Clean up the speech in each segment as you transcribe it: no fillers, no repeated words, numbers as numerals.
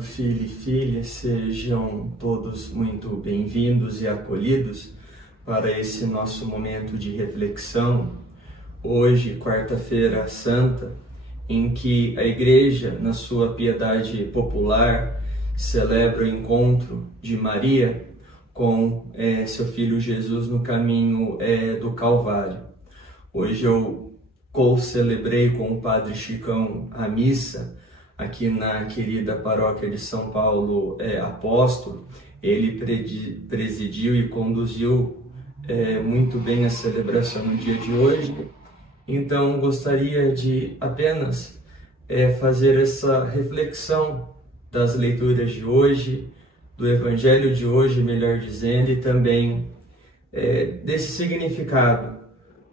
Filho e filha, sejam todos muito bem-vindos e acolhidos para esse nosso momento de reflexão. Hoje, quarta-feira santa, em que a Igreja, na sua piedade popular, celebra o encontro de Maria com seu Filho Jesus no caminho do Calvário. Hoje eu co-celebrei com o Padre Chicão a missa aqui na querida paróquia de São Paulo Apóstolo. Ele presidiu e conduziu muito bem a celebração no dia de hoje. Então gostaria de apenas fazer essa reflexão das leituras de hoje, do Evangelho de hoje, melhor dizendo, e também desse significado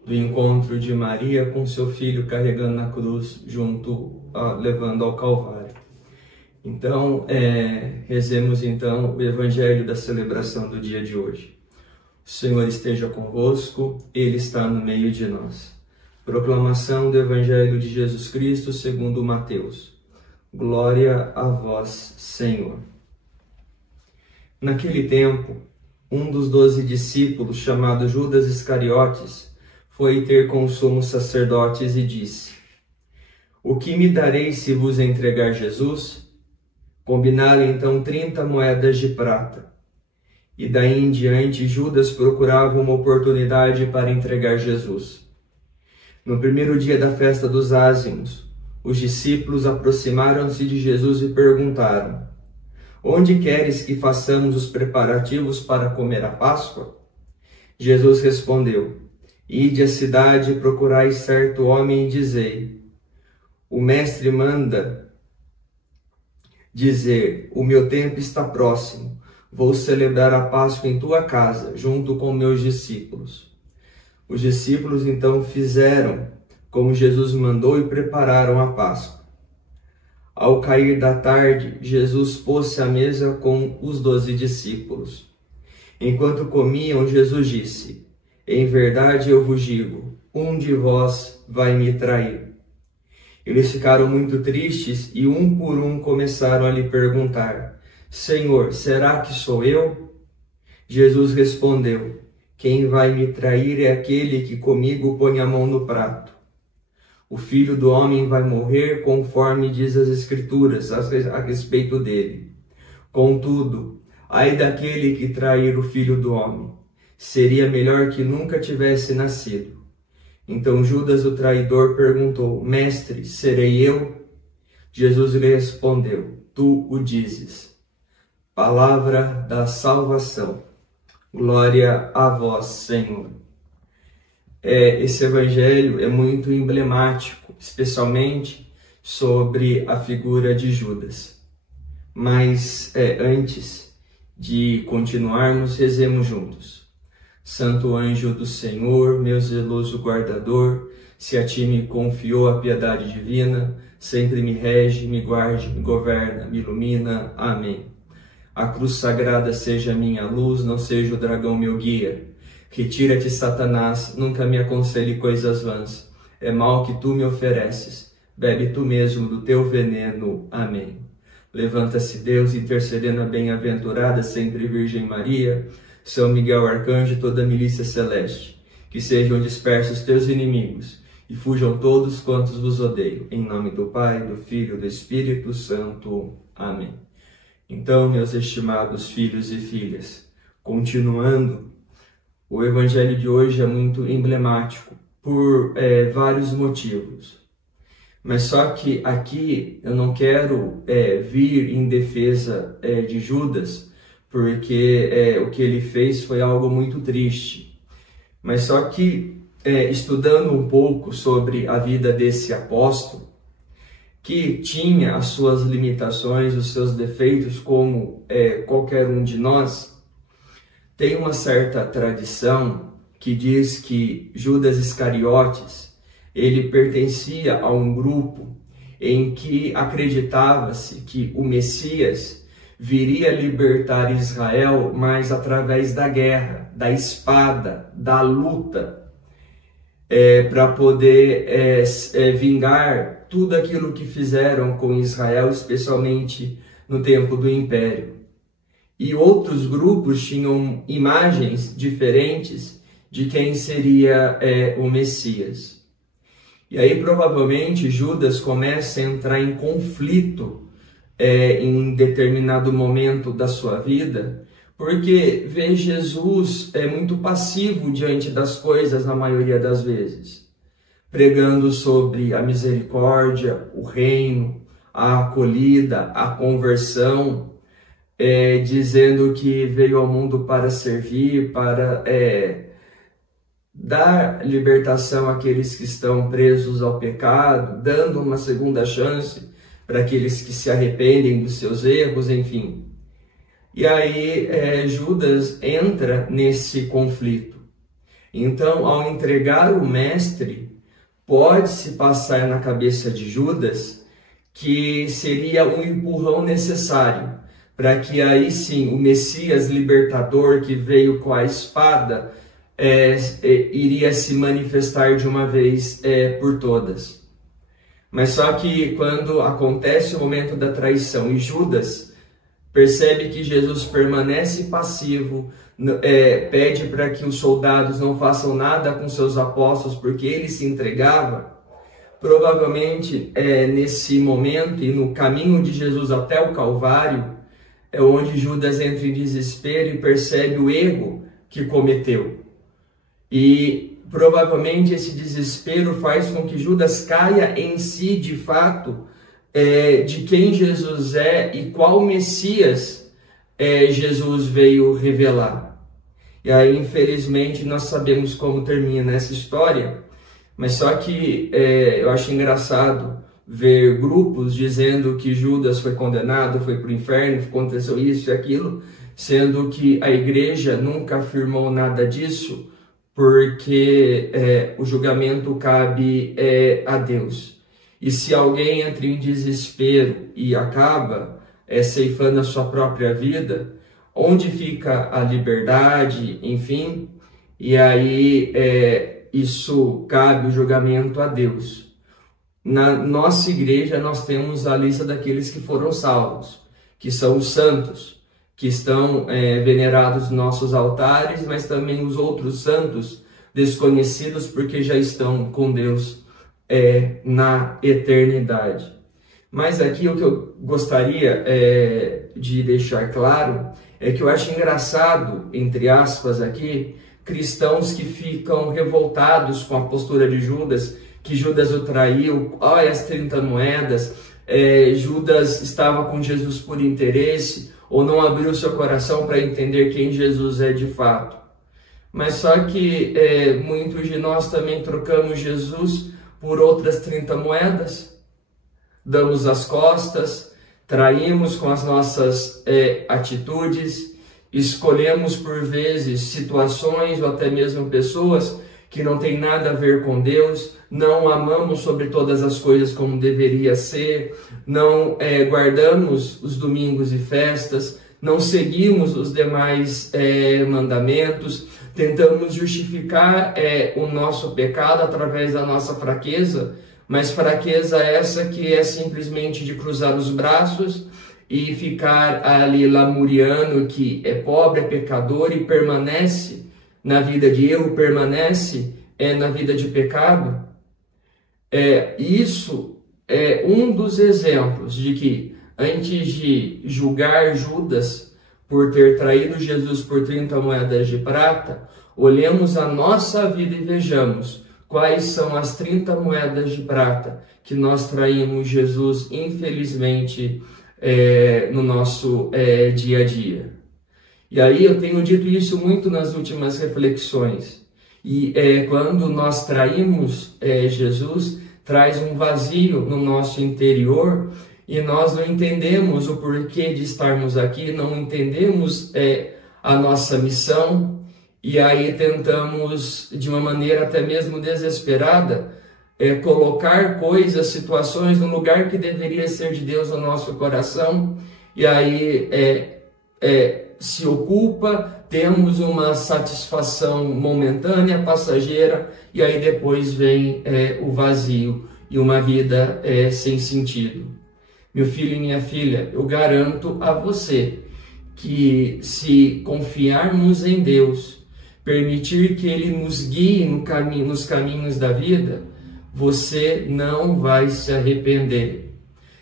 do encontro de Maria com seu filho carregando na cruz, levando ao Calvário. Então, rezemos então o Evangelho da celebração do dia de hoje. O Senhor esteja convosco, Ele está no meio de nós. Proclamação do Evangelho de Jesus Cristo segundo Mateus. Glória a vós, Senhor. Naquele tempo, um dos 12 discípulos, chamado Judas Iscariotes, foi ter com os sumos sacerdotes e disse: "O que me dareis se vos entregar Jesus?" Combinaram então 30 moedas de prata. E daí em diante Judas procurava uma oportunidade para entregar Jesus. No primeiro dia da festa dos ázimos, os discípulos aproximaram-se de Jesus e perguntaram: "Onde queres que façamos os preparativos para comer a Páscoa?" Jesus respondeu: "Ide à cidade e procurai certo homem e dizei: o mestre manda dizer, o meu tempo está próximo, vou celebrar a Páscoa em tua casa, junto com meus discípulos." Os discípulos então fizeram como Jesus mandou e prepararam a Páscoa. Ao cair da tarde, Jesus pôs-se à mesa com os 12 discípulos. Enquanto comiam, Jesus disse: "Em verdade eu vos digo, um de vós vai me trair." Eles ficaram muito tristes e um por um começaram a lhe perguntar: "Senhor, será que sou eu?" Jesus respondeu: "Quem vai me trair é aquele que comigo põe a mão no prato. O Filho do Homem vai morrer conforme diz as Escrituras a respeito dele. Contudo, ai daquele que trair o Filho do Homem. Seria melhor que nunca tivesse nascido." Então Judas, o traidor, perguntou: "Mestre, serei eu?" Jesus lhe respondeu: "Tu o dizes." Palavra da salvação. Glória a vós, Senhor. Esse evangelho é muito emblemático, especialmente sobre a figura de Judas. Mas antes de continuarmos, rezemos juntos. Santo anjo do Senhor, meu zeloso guardador, se a ti me confiou a piedade divina, sempre me rege, me guarde, me governa, me ilumina. Amém. A cruz sagrada seja minha luz, não seja o dragão meu guia. Retira-te, Satanás, nunca me aconselhe coisas vãs. É mal que tu me ofereces, bebe tu mesmo do teu veneno. Amém. Levanta-se Deus, intercedendo a bem-aventurada sempre Virgem Maria, São Miguel Arcanjo e toda a milícia celeste, que sejam dispersos teus inimigos e fujam todos quantos vos odeiam. Em nome do Pai, do Filho e do Espírito Santo. Amém. Então, meus estimados filhos e filhas, continuando, o Evangelho de hoje é muito emblemático por vários motivos. Mas só que aqui eu não quero vir em defesa de Judas, porque o que ele fez foi algo muito triste. Mas só que, estudando um pouco sobre a vida desse apóstolo, que tinha as suas limitações, os seus defeitos, como qualquer um de nós, tem uma certa tradição que diz que Judas Iscariotes, ele pertencia a um grupo em que acreditava-se que o Messias viria libertar Israel, mas através da guerra, da espada, da luta, para poder vingar tudo aquilo que fizeram com Israel, especialmente no tempo do Império. E outros grupos tinham imagens diferentes de quem seria o Messias. E aí provavelmente Judas começa a entrar em conflito em determinado momento da sua vida, porque vê Jesus muito passivo diante das coisas na maioria das vezes, pregando sobre a misericórdia, o reino, a acolhida, a conversão, dizendo que veio ao mundo para servir, para dar libertação àqueles que estão presos ao pecado, dando uma segunda chance para aqueles que se arrependem dos seus erros, enfim. E aí Judas entra nesse conflito. Então, ao entregar o mestre, pode-se passar na cabeça de Judas que seria um empurrão necessário para que aí sim o Messias libertador que veio com a espada iria se manifestar de uma vez por todas. Mas só que quando acontece o momento da traição e Judas percebe que Jesus permanece passivo, pede para que os soldados não façam nada com seus apóstolos porque ele se entregava, provavelmente nesse momento e no caminho de Jesus até o Calvário, é onde Judas entra em desespero e percebe o erro que cometeu. E provavelmente esse desespero faz com que Judas caia em si de fato de quem Jesus é e qual Messias Jesus veio revelar. E aí, infelizmente, nós sabemos como termina essa história, mas só que eu acho engraçado ver grupos dizendo que Judas foi condenado, foi para o inferno, aconteceu isso e aquilo, sendo que a igreja nunca afirmou nada disso, porque o julgamento cabe a Deus. E se alguém entra em desespero e acaba ceifando a sua própria vida, onde fica a liberdade, enfim, e aí isso cabe o julgamento a Deus. Na nossa igreja nós temos a lista daqueles que foram salvos, que são os santos, que estão venerados nos nossos altares, mas também os outros santos desconhecidos porque já estão com Deus na eternidade. Mas aqui o que eu gostaria de deixar claro é que eu acho engraçado, entre aspas aqui, cristãos que ficam revoltados com a postura de Judas, que Judas o traiu, olha as 30 moedas, Judas estava com Jesus por interesse, ou não abriu seu coração para entender quem Jesus é de fato. Mas só que muitos de nós também trocamos Jesus por outras 30 moedas, damos as costas, traímos com as nossas atitudes, escolhemos por vezes situações ou até mesmo pessoas que não tem nada a ver com Deus, não amamos sobre todas as coisas como deveria ser, não guardamos os domingos e festas, não seguimos os demais mandamentos, tentamos justificar o nosso pecado através da nossa fraqueza, mas fraqueza essa que é simplesmente de cruzar os braços e ficar ali lamuriando que é pobre, é pecador e permanece na vida de erro, permanece na vida de pecado. Isso é um dos exemplos de que antes de julgar Judas por ter traído Jesus por 30 moedas de prata, olhemos a nossa vida e vejamos quais são as 30 moedas de prata que nós traímos Jesus, infelizmente, no nosso dia a dia. E aí eu tenho dito isso muito nas últimas reflexões. E quando nós traímos Jesus, traz um vazio no nosso interior e nós não entendemos o porquê de estarmos aqui, não entendemos a nossa missão, e aí tentamos, de uma maneira até mesmo desesperada, colocar coisas, situações no lugar que deveria ser de Deus no nosso coração, e aí se ocupa, temos uma satisfação momentânea, passageira, e aí depois vem o vazio e uma vida sem sentido. Meu filho e minha filha, eu garanto a você que se confiarmos em Deus, permitir que Ele nos guie nos caminhos da vida, você não vai se arrepender.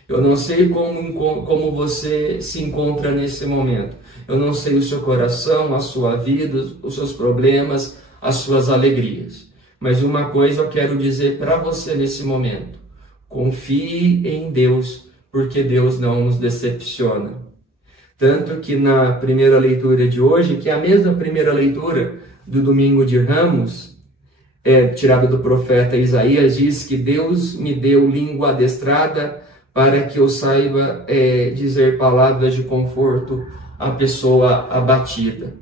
Eu não sei como você se encontra nesse momento. Eu não sei o seu coração, a sua vida, os seus problemas, as suas alegrias. Mas uma coisa eu quero dizer para você nesse momento. Confie em Deus, porque Deus não nos decepciona. Tanto que na primeira leitura de hoje, que é a mesma primeira leitura do Domingo de Ramos, tirada do profeta Isaías, diz que Deus me deu língua adestrada para que eu saiba dizer palavras de conforto à pessoa abatida.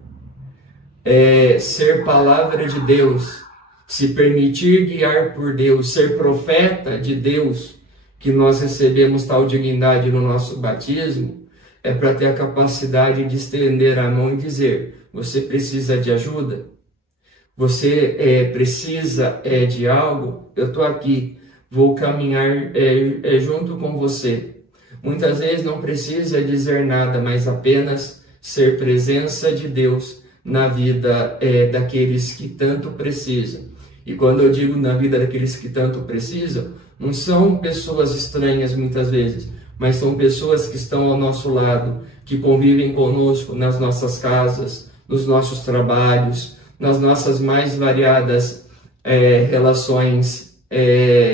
Ser palavra de Deus, se permitir guiar por Deus, ser profeta de Deus, que nós recebemos tal dignidade no nosso batismo, é para ter a capacidade de estender a mão e dizer: você precisa de ajuda? Você precisa de algo? Eu estou aqui, vou caminhar junto com você. Muitas vezes não precisa dizer nada, mas apenas ser presença de Deus na vida daqueles que tanto precisam. E quando eu digo na vida daqueles que tanto precisam, não são pessoas estranhas muitas vezes, mas são pessoas que estão ao nosso lado, que convivem conosco nas nossas casas, nos nossos trabalhos, nas nossas mais variadas relações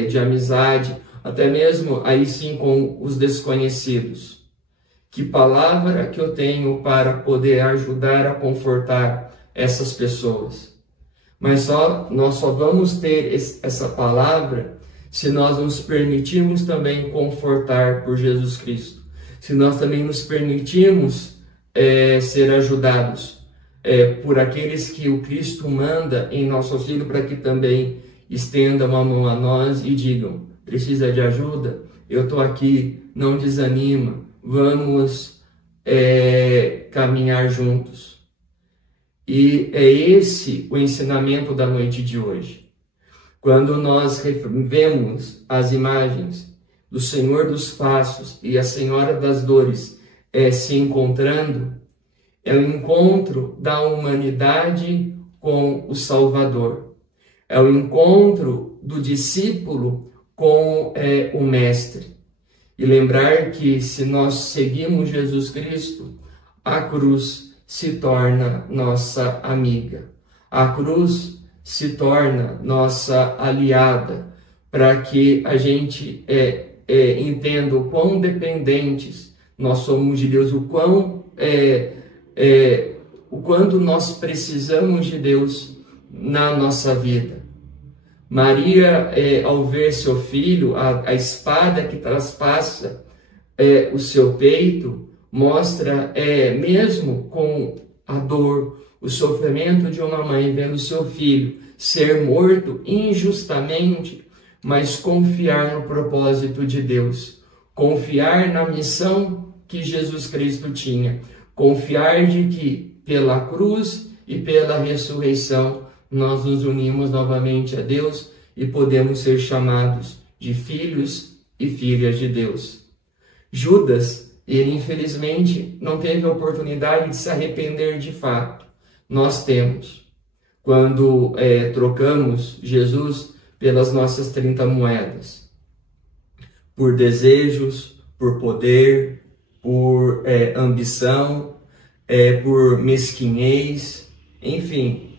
de amizade, até mesmo aí sim com os desconhecidos. Que palavra que eu tenho para poder ajudar a confortar essas pessoas? Mas nós só vamos ter essa palavra se nós nos permitirmos também confortar por Jesus Cristo. Se nós também nos permitirmos ser ajudados por aqueles que o Cristo manda em nosso auxílio, para que também estendam a mão a nós e digam: precisa de ajuda? Eu estou aqui, não desanima, vamos caminhar juntos. E é esse o ensinamento da noite de hoje. Quando nós vemos as imagens do Senhor dos Passos e a Senhora das Dores se encontrando, é o encontro da humanidade com o Salvador. É o encontro do discípulo com o Mestre. E lembrar que se nós seguimos Jesus Cristo, a cruz se torna nossa amiga. A cruz se torna nossa aliada, para que a gente entenda o quão dependentes nós somos de Deus, o quanto nós precisamos de Deus na nossa vida. Maria, ao ver seu filho, a espada que traspassa o seu peito, mostra, mesmo com a dor, o sofrimento de uma mãe vendo seu filho ser morto injustamente, mas confiar no propósito de Deus, confiar na missão que Jesus Cristo tinha, confiar de que pela cruz e pela ressurreição nós nos unimos novamente a Deus e podemos ser chamados de filhos e filhas de Deus. Judas, ele infelizmente não teve a oportunidade de se arrepender de fato. Nós temos. Quando trocamos Jesus pelas nossas 30 moedas. Por desejos, por poder, por ambição, por mesquinhez, enfim,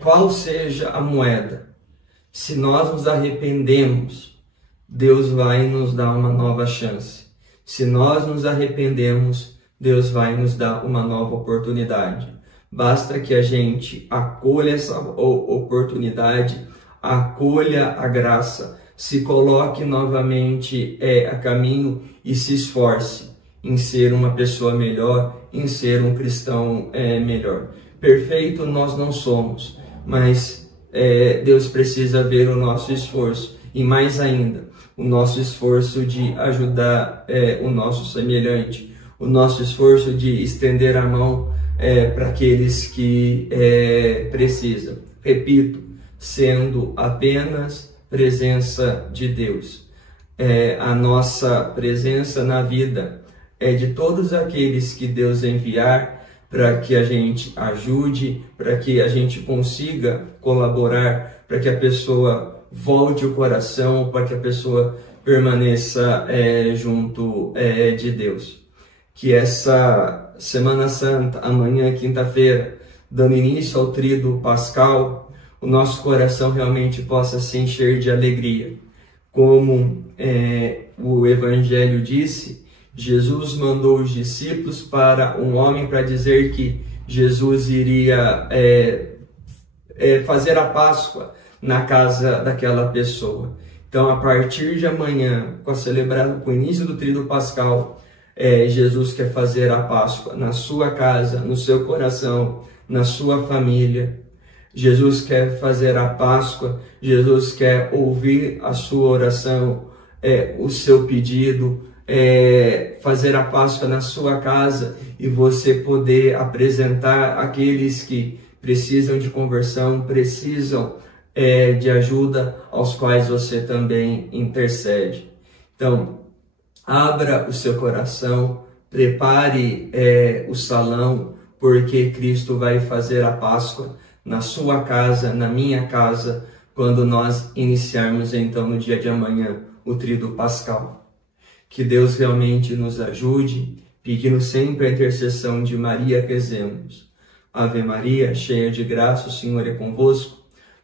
qual seja a moeda. Se nós nos arrependemos, Deus vai nos dar uma nova chance. Se nós nos arrependemos, Deus vai nos dar uma nova oportunidade. Basta que a gente acolha essa oportunidade, acolha a graça, se coloque novamente a caminho e se esforce em ser uma pessoa melhor, em ser um cristão melhor. Perfeito nós não somos, mas Deus precisa ver o nosso esforço e mais ainda, o nosso esforço de ajudar o nosso semelhante, o nosso esforço de estender a mão para aqueles que precisam. Repito, sendo apenas presença de Deus. a nossa presença na vida de todos aqueles que Deus enviar para que a gente ajude, para que a gente consiga colaborar, para que a pessoa volte o coração, para que a pessoa permaneça junto de Deus. Que essa Semana Santa, amanhã, quinta-feira, dando início ao Tríduo Pascal, o nosso coração realmente possa se encher de alegria. Como o Evangelho disse, Jesus mandou os discípulos para um homem para dizer que Jesus iria fazer a Páscoa na casa daquela pessoa. Então, a partir de amanhã, com o início do Tríduo Pascal, Jesus quer fazer a Páscoa na sua casa, no seu coração, na sua família. Jesus quer fazer a Páscoa, Jesus quer ouvir a sua oração, o seu pedido, fazer a Páscoa na sua casa e você poder apresentar aqueles que precisam de conversão, precisam de ajuda, aos quais você também intercede. Então, abra o seu coração, prepare o salão, porque Cristo vai fazer a Páscoa na sua casa, na minha casa, quando nós iniciarmos então no dia de amanhã o Tríduo Pascal. Que Deus realmente nos ajude, pedindo sempre a intercessão de Maria, rezemos. Ave Maria, cheia de graça, o Senhor é convosco.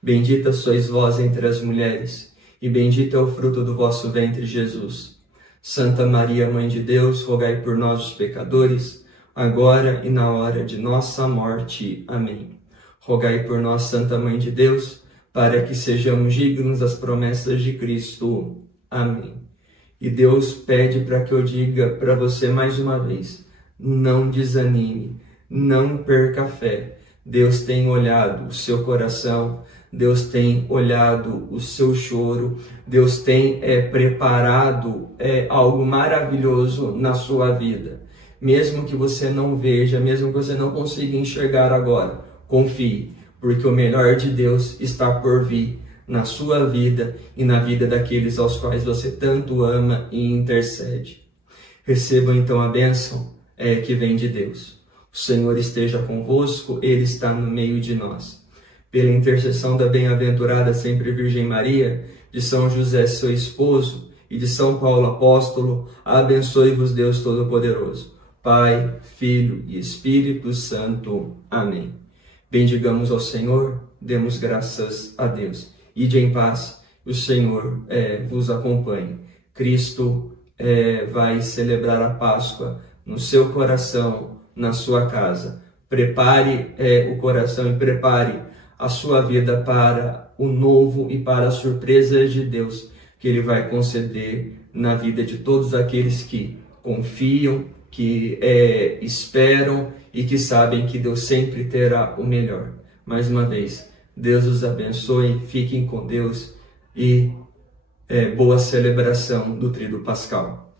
Bendita sois vós entre as mulheres, e bendito é o fruto do vosso ventre, Jesus. Santa Maria, Mãe de Deus, rogai por nós, os pecadores, agora e na hora de nossa morte. Amém. Rogai por nós, Santa Mãe de Deus, para que sejamos dignos das promessas de Cristo. Amém. E Deus pede para que eu diga para você mais uma vez, não desanime, não perca a fé. Deus tem olhado o seu coração, Deus tem olhado o seu choro, Deus tem preparado algo maravilhoso na sua vida. Mesmo que você não veja, mesmo que você não consiga enxergar agora, confie, porque o melhor de Deus está por vir na sua vida e na vida daqueles aos quais você tanto ama e intercede. Recebam então a bênção que vem de Deus. O Senhor esteja convosco, Ele está no meio de nós. Pela intercessão da bem-aventurada sempre Virgem Maria, de São José, seu esposo, e de São Paulo apóstolo, abençoe-vos Deus Todo-Poderoso, Pai, Filho e Espírito Santo. Amém. Bendigamos ao Senhor, demos graças a Deus. Ide em paz, o Senhor vos acompanhe. Cristo vai celebrar a Páscoa no seu coração, na sua casa. Prepare o coração e prepare a sua vida para o novo e para as surpresas de Deus que Ele vai conceder na vida de todos aqueles que confiam, que esperam e que sabem que Deus sempre terá o melhor. Mais uma vez, Deus os abençoe, fiquem com Deus e boa celebração do Tríduo Pascal.